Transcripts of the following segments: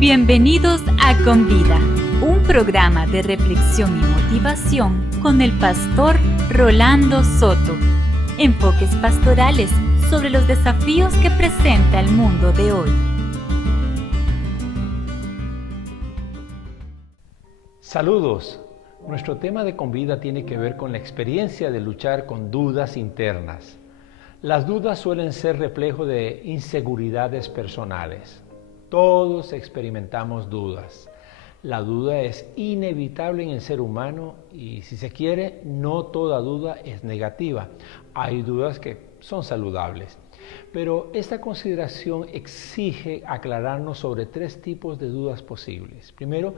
Bienvenidos a Convida, un programa de reflexión y motivación con el pastor Rolando Soto. Enfoques pastorales sobre los desafíos que presenta el mundo de hoy. Saludos. Nuestro tema de Convida tiene que ver con la experiencia de luchar con dudas internas. Las dudas suelen ser reflejo de inseguridades personales. Todos experimentamos dudas. La duda es inevitable en el ser humano y, si se quiere, no toda duda es negativa. Hay dudas que son saludables. Pero esta consideración exige aclararnos sobre tres tipos de dudas posibles. Primero,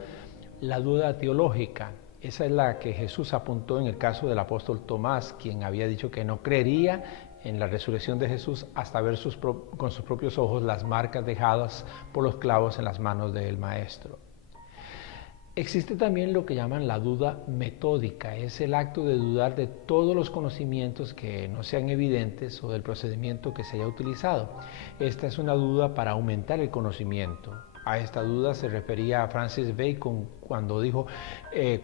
la duda teológica. Esa es la que Jesús apuntó en el caso del apóstol Tomás, quien había dicho que no creería en la resurrección de Jesús hasta ver con sus propios ojos las marcas dejadas por los clavos en las manos del Maestro. Existe también lo que llaman la duda metódica. Es el acto de dudar de todos los conocimientos que no sean evidentes o del procedimiento que se haya utilizado. Esta es una duda para aumentar el conocimiento. A esta duda se refería a Francis Bacon cuando dijo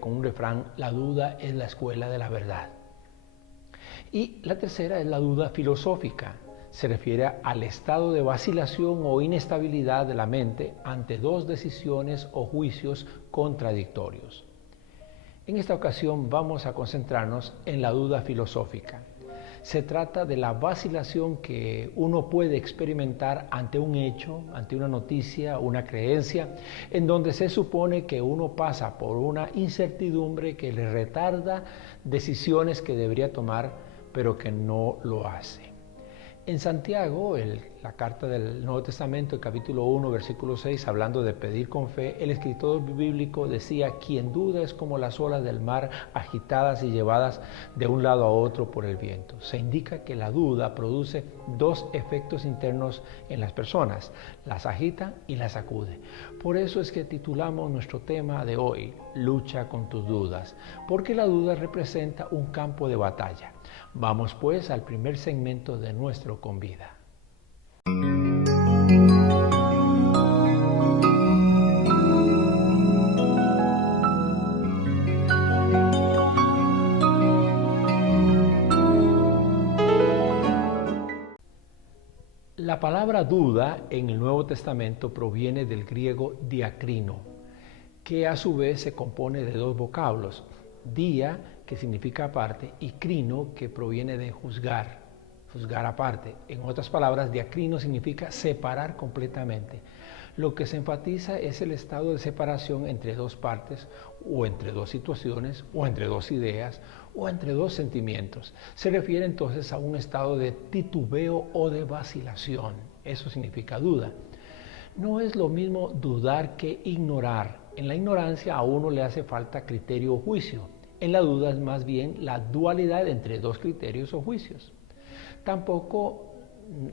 con un refrán: la duda es la escuela de la verdad. Y la tercera es la duda filosófica. Se refiere al estado de vacilación o inestabilidad de la mente ante dos decisiones o juicios contradictorios. En esta ocasión vamos a concentrarnos en la duda filosófica. Se trata de la vacilación que uno puede experimentar ante un hecho, ante una noticia, una creencia, en donde se supone que uno pasa por una incertidumbre que le retarda decisiones que debería tomar, pero que no lo hace. En Santiago, la carta del Nuevo Testamento, el capítulo 1, versículo 6, hablando de pedir con fe, el escritor bíblico decía: quien duda es como las olas del mar agitadas y llevadas de un lado a otro por el viento. Se indica que la duda produce dos efectos internos en las personas: las agita y las sacude. Por eso es que titulamos nuestro tema de hoy: Lucha con tus dudas, porque la duda representa un campo de batalla. Vamos pues al primer segmento de nuestro Convida. La palabra duda en el Nuevo Testamento proviene del griego diacrino, que a su vez se compone de dos vocablos: dia, que significa aparte, y crino, que proviene de juzgar aparte. En otras palabras, diacrino significa separar completamente. Lo que se enfatiza es el estado de separación entre dos partes, o entre dos situaciones, o entre dos ideas, o entre dos sentimientos. Se refiere entonces a un estado de titubeo o de vacilación. Eso significa duda. No es lo mismo dudar que ignorar. En la ignorancia a uno le hace falta criterio o juicio. En la duda es más bien la dualidad entre dos criterios o juicios. Tampoco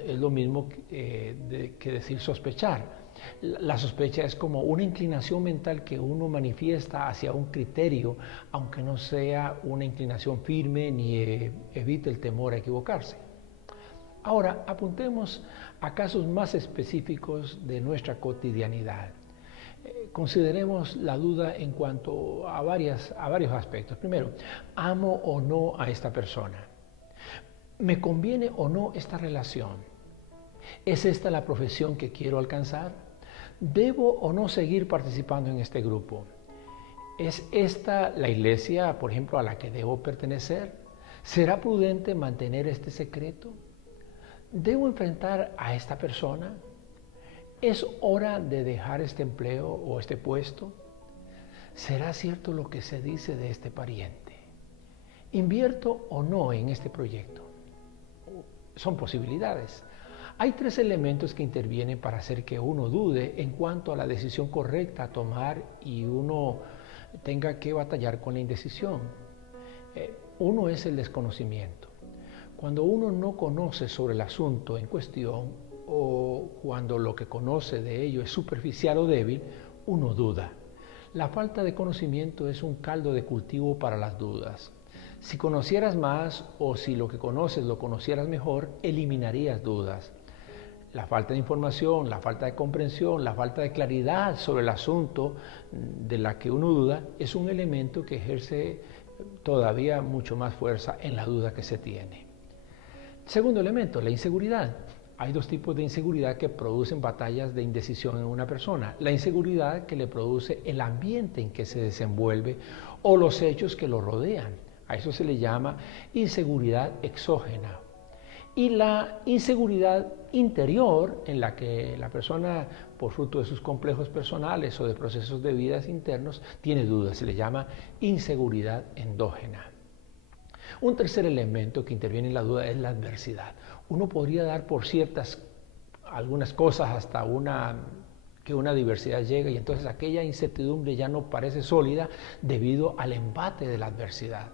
es lo mismo que decir sospechar. La sospecha es como una inclinación mental que uno manifiesta hacia un criterio, aunque no sea una inclinación firme ni evite el temor a equivocarse. Ahora, apuntemos a casos más específicos de nuestra cotidianidad. Consideremos la duda en cuanto a varios aspectos. Primero, ¿amo o no a esta persona? ¿Me conviene o no esta relación? ¿Es esta la profesión que quiero alcanzar? ¿Debo o no seguir participando en este grupo? ¿Es esta la iglesia, por ejemplo, a la que debo pertenecer? ¿Será prudente mantener este secreto? ¿Debo enfrentar a esta persona? ¿Es hora de dejar este empleo o este puesto? ¿Será cierto lo que se dice de este pariente? ¿Invierto o no en este proyecto? Son posibilidades. Hay tres elementos que intervienen para hacer que uno dude en cuanto a la decisión correcta a tomar y uno tenga que batallar con la indecisión. Uno es el desconocimiento. Cuando uno no conoce sobre el asunto en cuestión, o cuando lo que conoce de ello es superficial o débil, uno duda. La falta de conocimiento es un caldo de cultivo para las dudas. Si conocieras más, o si lo que conoces lo conocieras mejor, eliminarías dudas. la falta de información, la falta de comprensión, la falta de claridad sobre el asunto de la que uno duda, es un elemento que ejerce todavía mucho más fuerza en la duda que se tiene. Segundo elemento, la inseguridad. Hay dos tipos de inseguridad que producen batallas de indecisión en una persona. La inseguridad que le produce el ambiente en que se desenvuelve o los hechos que lo rodean. A eso se le llama inseguridad exógena. Y la inseguridad interior, en la que la persona, por fruto de sus complejos personales o de procesos de vida internos, tiene dudas, se le llama inseguridad endógena. Un tercer elemento que interviene en la duda es la adversidad. Uno podría dar por ciertas algunas cosas hasta que una adversidad llega, y entonces aquella incertidumbre ya no parece sólida debido al embate de la adversidad.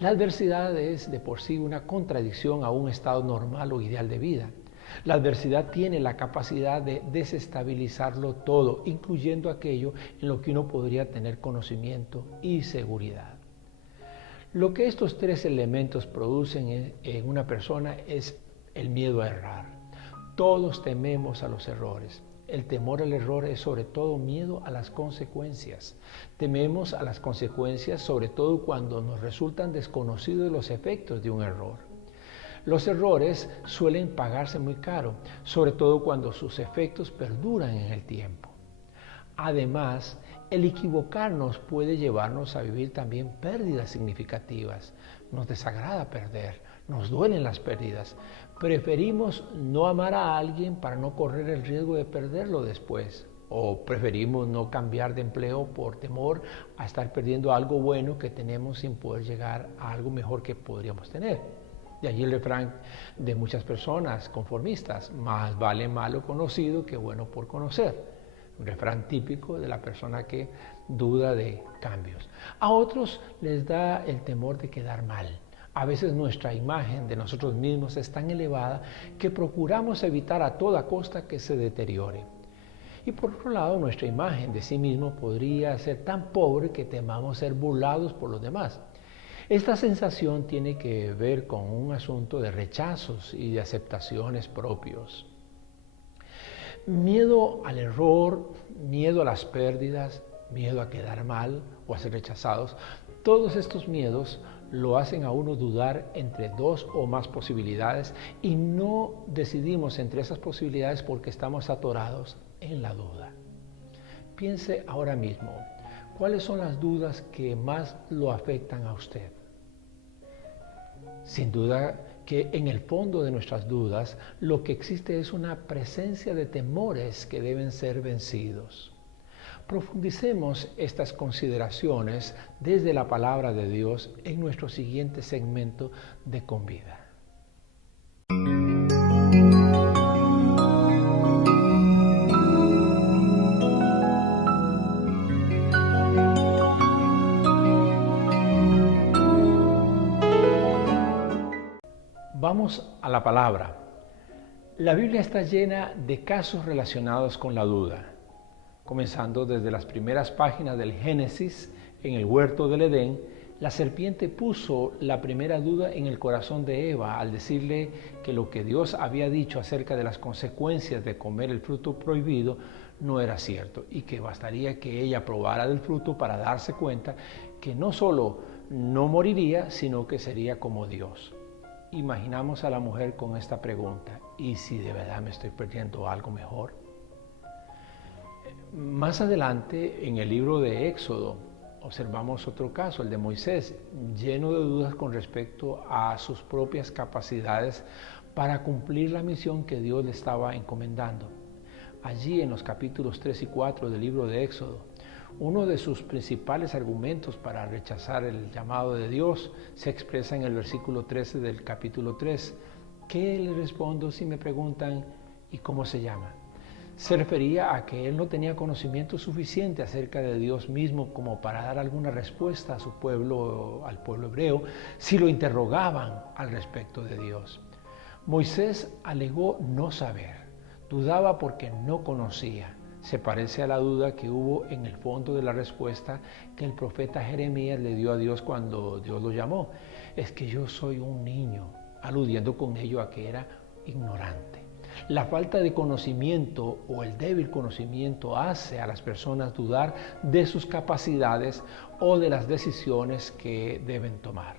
La adversidad es de por sí una contradicción a un estado normal o ideal de vida. La adversidad tiene la capacidad de desestabilizarlo todo, incluyendo aquello en lo que uno podría tener conocimiento y seguridad. Lo que estos tres elementos producen en una persona es el miedo a errar. Todos tememos a los errores. El temor al error es sobre todo miedo a las consecuencias. Tememos a las consecuencias sobre todo cuando nos resultan desconocidos los efectos de un error. Los errores suelen pagarse muy caro, sobre todo cuando sus efectos perduran en el tiempo. Además, el equivocarnos puede llevarnos a vivir también pérdidas significativas. Nos desagrada perder, nos duelen las pérdidas. Preferimos no amar a alguien para no correr el riesgo de perderlo después. O preferimos no cambiar de empleo por temor a estar perdiendo algo bueno que tenemos sin poder llegar a algo mejor que podríamos tener. De allí el refrán de muchas personas conformistas: más vale malo conocido que bueno por conocer. Un refrán típico de la persona que duda de cambios. A otros les da el temor de quedar mal. A veces nuestra imagen de nosotros mismos es tan elevada que procuramos evitar a toda costa que se deteriore. Y por otro lado, nuestra imagen de sí mismo podría ser tan pobre que temamos ser burlados por los demás. Esta sensación tiene que ver con un asunto de rechazos y de aceptaciones propios. Miedo al error, miedo a las pérdidas, miedo a quedar mal o a ser rechazados, todos estos miedos lo hacen a uno dudar entre dos o más posibilidades, y no decidimos entre esas posibilidades porque estamos atorados en la duda. Piense ahora mismo, ¿cuáles son las dudas que más lo afectan a usted? Sin duda que en el fondo de nuestras dudas lo que existe es una presencia de temores que deben ser vencidos. Profundicemos estas consideraciones desde la palabra de Dios en nuestro siguiente segmento de Con Vida. Vamos a la palabra. La Biblia está llena de casos relacionados con la duda, comenzando desde las primeras páginas del Génesis. En el huerto del Edén, la serpiente puso la primera duda en el corazón de Eva al decirle que lo que Dios había dicho acerca de las consecuencias de comer el fruto prohibido no era cierto, y que bastaría que ella probara del fruto para darse cuenta que no solo no moriría, sino que sería como Dios. Imaginamos a la mujer con esta pregunta: ¿y si de verdad me estoy perdiendo algo mejor? Más adelante, en el libro de Éxodo, observamos otro caso, el de Moisés, lleno de dudas con respecto a sus propias capacidades para cumplir la misión que Dios le estaba encomendando. Allí, en los capítulos 3 y 4 del libro de Éxodo, uno de sus principales argumentos para rechazar el llamado de Dios se expresa en el versículo 13 del capítulo 3. ¿Qué le respondo si me preguntan ¿y cómo se llama? Se refería a que él no tenía conocimiento suficiente acerca de Dios mismo como para dar alguna respuesta a su pueblo, al pueblo hebreo, si lo interrogaban al respecto de Dios. Moisés alegó no saber, dudaba porque no conocía. Se parece a la duda que hubo en el fondo de la respuesta que el profeta Jeremías le dio a Dios cuando Dios lo llamó. Es que yo soy un niño, aludiendo con ello a que era ignorante. La falta de conocimiento o el débil conocimiento hace a las personas dudar de sus capacidades o de las decisiones que deben tomar.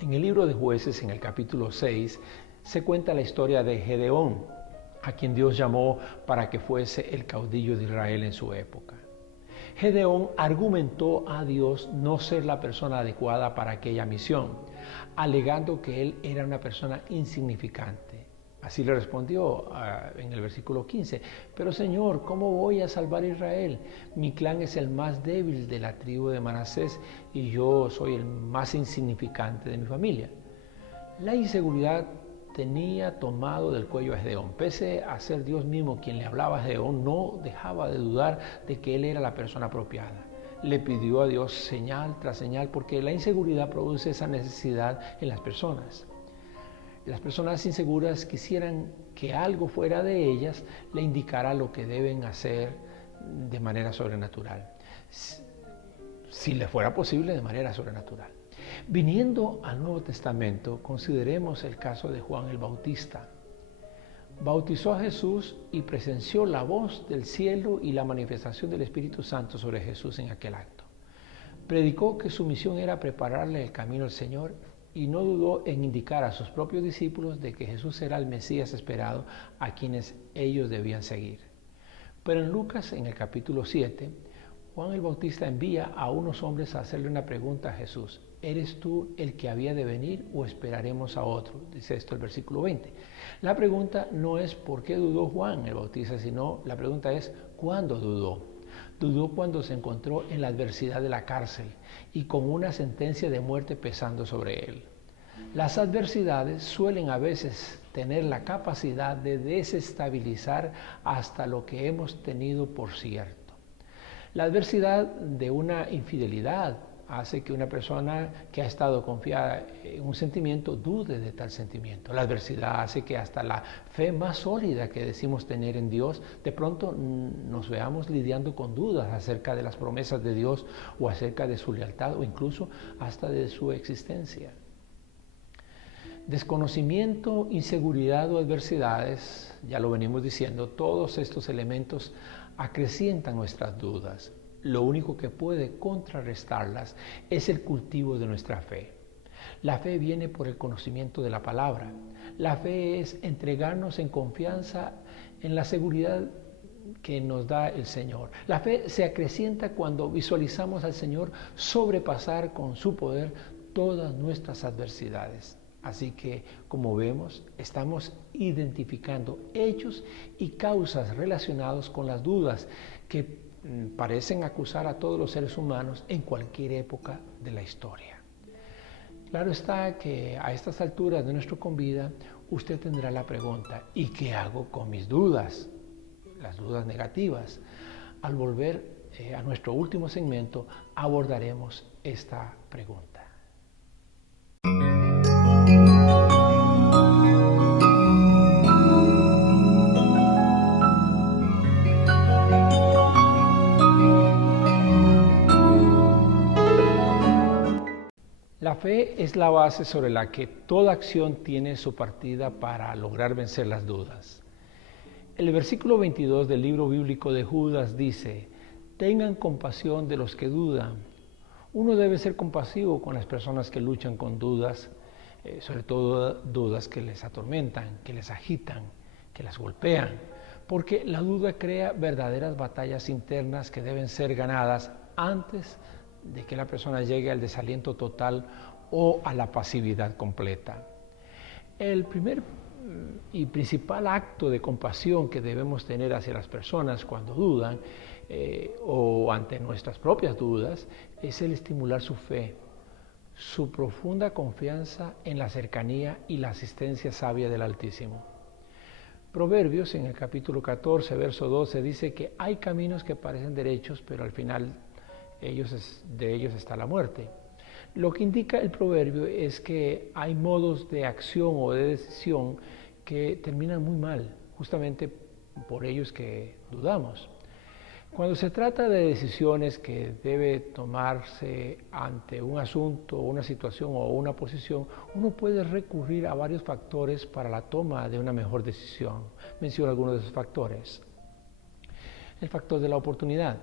En el libro de Jueces, en el capítulo 6, se cuenta la historia de Gedeón, a quien Dios llamó para que fuese el caudillo de Israel en su época. Gedeón argumentó a Dios no ser la persona adecuada para aquella misión, alegando que él era una persona insignificante. Así le respondió en el versículo 15, pero Señor, ¿cómo voy a salvar a Israel? Mi clan es el más débil de la tribu de Manasés y yo soy el más insignificante de mi familia. La inseguridad tenía tomado del cuello a Gedeón. Pese a ser Dios mismo quien le hablaba a Gedeón, no dejaba de dudar de que él era la persona apropiada. Le pidió a Dios señal tras señal porque la inseguridad produce esa necesidad en las personas. Las personas inseguras quisieran que algo fuera de ellas le indicara lo que deben hacer de manera sobrenatural. Si le fuera posible, de manera sobrenatural. Viniendo al Nuevo Testamento, consideremos el caso de Juan el Bautista. Bautizó a Jesús y presenció la voz del cielo y la manifestación del Espíritu Santo sobre Jesús en aquel acto. Predicó que su misión era prepararle el camino al Señor y no dudó en indicar a sus propios discípulos de que Jesús era el Mesías esperado a quienes ellos debían seguir. Pero en Lucas, en el capítulo 7, Juan el Bautista envía a unos hombres a hacerle una pregunta a Jesús. ¿Eres tú el que había de venir o esperaremos a otro? Dice esto el versículo 20. La pregunta no es por qué dudó Juan el Bautista, sino la pregunta es ¿cuándo dudó? Dudó cuando se encontró en la adversidad de la cárcel y con una sentencia de muerte pesando sobre él. Las adversidades suelen a veces tener la capacidad de desestabilizar hasta lo que hemos tenido por cierto. La adversidad de una infidelidad hace que una persona que ha estado confiada en un sentimiento dude de tal sentimiento. La adversidad hace que hasta la fe más sólida que decimos tener en Dios, de pronto nos veamos lidiando con dudas acerca de las promesas de Dios o acerca de su lealtad o incluso hasta de su existencia. Desconocimiento, inseguridad o adversidades, ya lo venimos diciendo, todos estos elementos acrecientan nuestras dudas. Lo único que puede contrarrestarlas es el cultivo de nuestra fe. La fe viene por el conocimiento de la palabra. La fe es entregarnos en confianza en la seguridad que nos da el Señor. La fe se acrecienta cuando visualizamos al Señor sobrepasar con su poder todas nuestras adversidades. Así que, como vemos, estamos identificando hechos y causas relacionados con las dudas que parecen acusar a todos los seres humanos en cualquier época de la historia. Claro está que a estas alturas de nuestro Convida, usted tendrá la pregunta, ¿y qué hago con mis dudas? Las dudas negativas. Al volver a nuestro último segmento, abordaremos esta pregunta. La fe es la base sobre la que toda acción tiene su partida para lograr vencer las dudas. El versículo 22 del libro bíblico de Judas dice, tengan compasión de los que dudan. Uno debe ser compasivo con las personas que luchan con dudas, sobre todo dudas que les atormentan, que les agitan, que las golpean, porque la duda crea verdaderas batallas internas que deben ser ganadas antes de que la persona llegue al desaliento total o a la pasividad completa. El primer y principal acto de compasión que debemos tener hacia las personas cuando dudan o ante nuestras propias dudas es el estimular su fe, su profunda confianza en la cercanía y la asistencia sabia del Altísimo. Proverbios en el capítulo 14, verso 12 dice que hay caminos que parecen derechos, pero al final de ellos está la muerte. Lo que indica el proverbio es que hay modos de acción o de decisión que terminan muy mal, justamente por ellos que dudamos. Cuando se trata de decisiones que debe tomarse ante un asunto, una situación o una posición, uno puede recurrir a varios factores para la toma de una mejor decisión. Menciono algunos de esos factores. El factor de la oportunidad.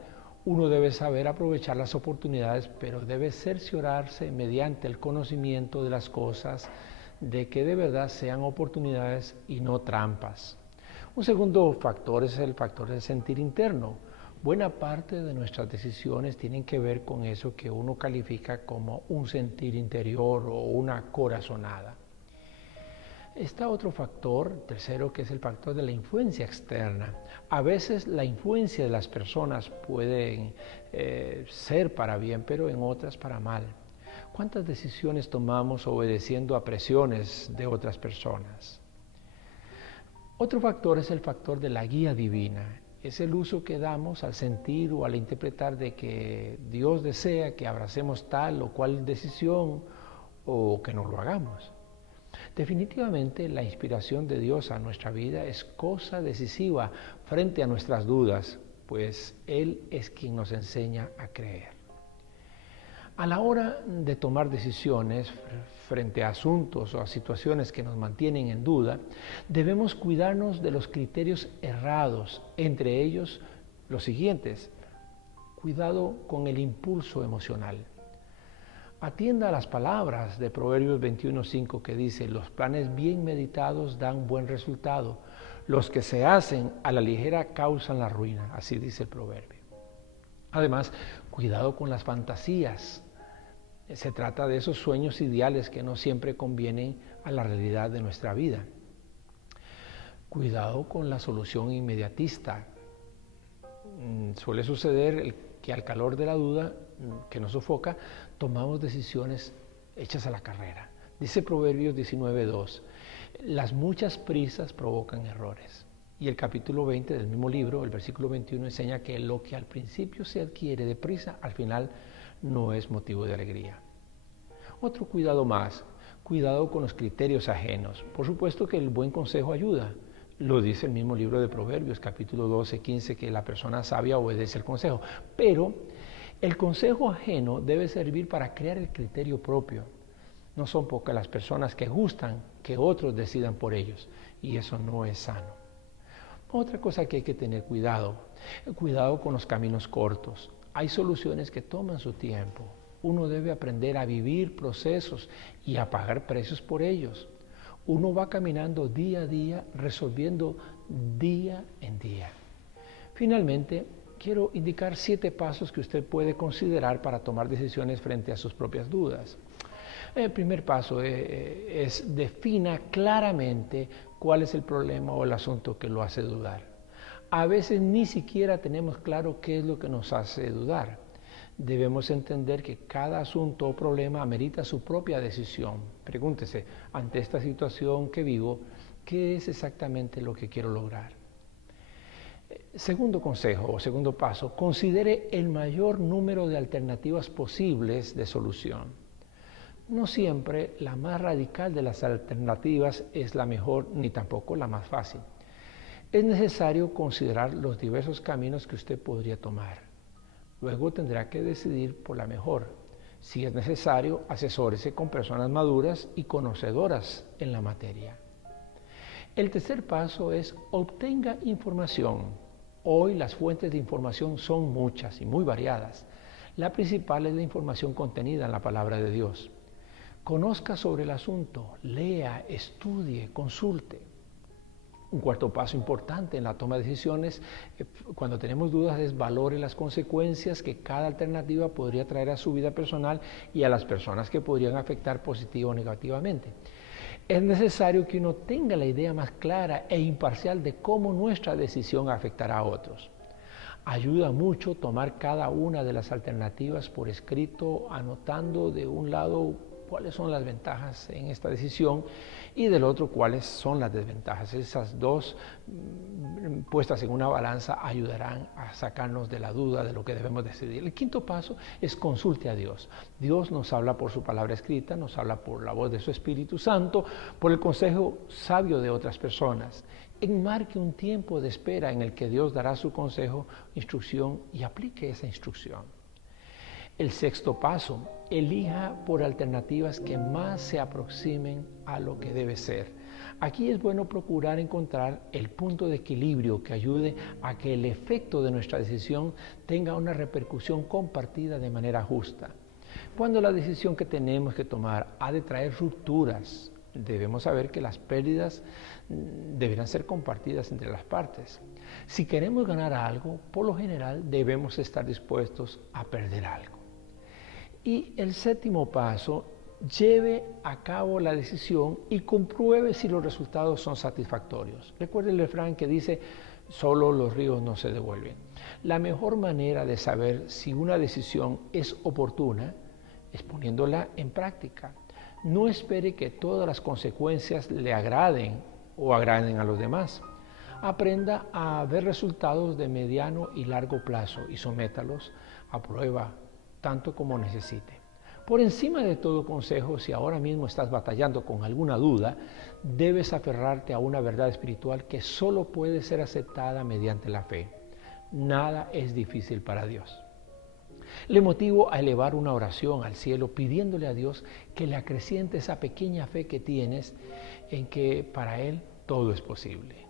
Uno debe saber aprovechar las oportunidades, pero debe cerciorarse mediante el conocimiento de las cosas de que de verdad sean oportunidades y no trampas. Un segundo factor es el factor del sentir interno. Buena parte de nuestras decisiones tienen que ver con eso que uno califica como un sentir interior o una corazonada. Está otro factor, tercero, que es el factor de la influencia externa. A veces la influencia de las personas puede ser para bien, pero en otras para mal. ¿Cuántas decisiones tomamos obedeciendo a presiones de otras personas? Otro factor es el factor de la guía divina. Es el uso que damos al sentir o al interpretar de que Dios desea que abracemos tal o cual decisión o que no lo hagamos. Definitivamente la inspiración de Dios a nuestra vida es cosa decisiva frente a nuestras dudas, pues Él es quien nos enseña a creer. A la hora de tomar decisiones frente a asuntos o a situaciones que nos mantienen en duda, debemos cuidarnos de los criterios errados, entre ellos los siguientes. Cuidado con el impulso emocional. Atienda a las palabras de Proverbios 21:5 que dice: los planes bien meditados dan buen resultado, los que se hacen a la ligera causan la ruina, así dice el proverbio. Además, cuidado con las fantasías. Se trata de esos sueños ideales que no siempre convienen a la realidad de nuestra vida. Cuidado con la solución inmediatista. Suele suceder que al calor de la duda que nos sofoca, tomamos decisiones hechas a la carrera. Dice Proverbios 19:2, las muchas prisas provocan errores. Y el capítulo 20 del mismo libro, el versículo 21, enseña que lo que al principio se adquiere deprisa, al final no es motivo de alegría. Otro cuidado más, cuidado con los criterios ajenos. Por supuesto que el buen consejo ayuda. Lo dice el mismo libro de Proverbios, capítulo 12:15, que la persona sabia obedece el consejo. Pero el consejo ajeno debe servir para crear el criterio propio. No son pocas las personas que gustan que otros decidan por ellos, y eso no es sano. Otra cosa que hay que tener cuidado con los caminos cortos. Hay soluciones que toman su tiempo. Uno debe aprender a vivir procesos y a pagar precios por ellos. Uno va caminando día a día, resolviendo día en día. Finalmente, quiero indicar 7 pasos que usted puede considerar para tomar decisiones frente a sus propias dudas. El primer paso es defina claramente cuál es el problema o el asunto que lo hace dudar. A veces ni siquiera tenemos claro qué es lo que nos hace dudar. Debemos entender que cada asunto o problema amerita su propia decisión. Pregúntese, ante esta situación que vivo, ¿qué es exactamente lo que quiero lograr? Segundo consejo o segundo paso, considere el mayor número de alternativas posibles de solución. No siempre la más radical de las alternativas es la mejor ni tampoco la más fácil. Es necesario considerar los diversos caminos que usted podría tomar. Luego tendrá que decidir por la mejor. Si es necesario, asesórese con personas maduras y conocedoras en la materia. El tercer paso es obtenga información. Hoy las fuentes de información son muchas y muy variadas. La principal es la información contenida en la palabra de Dios. Conozca sobre el asunto, lea, estudie, consulte. Un cuarto paso importante en la toma de decisiones, cuando tenemos dudas, es valore las consecuencias que cada alternativa podría traer a su vida personal y a las personas que podrían afectar positiva o negativamente. Es necesario que uno tenga la idea más clara e imparcial de cómo nuestra decisión afectará a otros. Ayuda mucho tomar cada una de las alternativas por escrito, anotando de un lado cuáles son las ventajas en esta decisión y del otro cuáles son las desventajas. Esas dos puestas en una balanza ayudarán a sacarnos de la duda de lo que debemos decidir. El quinto paso es consulte a Dios. Dios nos habla por su palabra escrita, nos habla por la voz de su Espíritu Santo, por el consejo sabio de otras personas. Enmarque un tiempo de espera en el que Dios dará su consejo, instrucción y aplique esa instrucción. El sexto paso, elija por alternativas que más se aproximen a lo que debe ser. Aquí es bueno procurar encontrar el punto de equilibrio que ayude a que el efecto de nuestra decisión tenga una repercusión compartida de manera justa. Cuando la decisión que tenemos que tomar ha de traer rupturas, debemos saber que las pérdidas deberán ser compartidas entre las partes. Si queremos ganar algo, por lo general debemos estar dispuestos a perder algo. Y el séptimo paso, lleve a cabo la decisión y compruebe si los resultados son satisfactorios. Recuerde el refrán que dice, solo los ríos no se devuelven. La mejor manera de saber si una decisión es oportuna es poniéndola en práctica. No espere que todas las consecuencias le agraden o agraden a los demás. Aprenda a ver resultados de mediano y largo plazo y sométalos a prueba tanto como necesite. Por encima de todo consejo, si ahora mismo estás batallando con alguna duda, debes aferrarte a una verdad espiritual que solo puede ser aceptada mediante la fe. Nada es difícil para Dios. Le motivo a elevar una oración al cielo pidiéndole a Dios que le acreciente esa pequeña fe que tienes en que para Él todo es posible.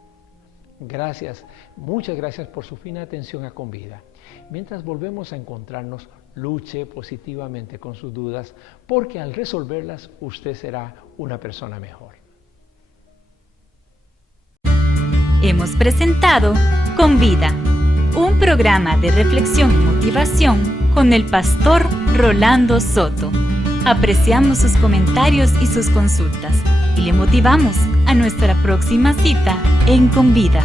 Gracias, muchas gracias por su fina atención a Convida. Mientras volvemos a encontrarnos, luche positivamente con sus dudas, porque al resolverlas usted será una persona mejor. Hemos presentado Convida, un programa de reflexión y motivación con el pastor Rolando Soto. Apreciamos sus comentarios y sus consultas y le motivamos a nuestra próxima cita en Convida.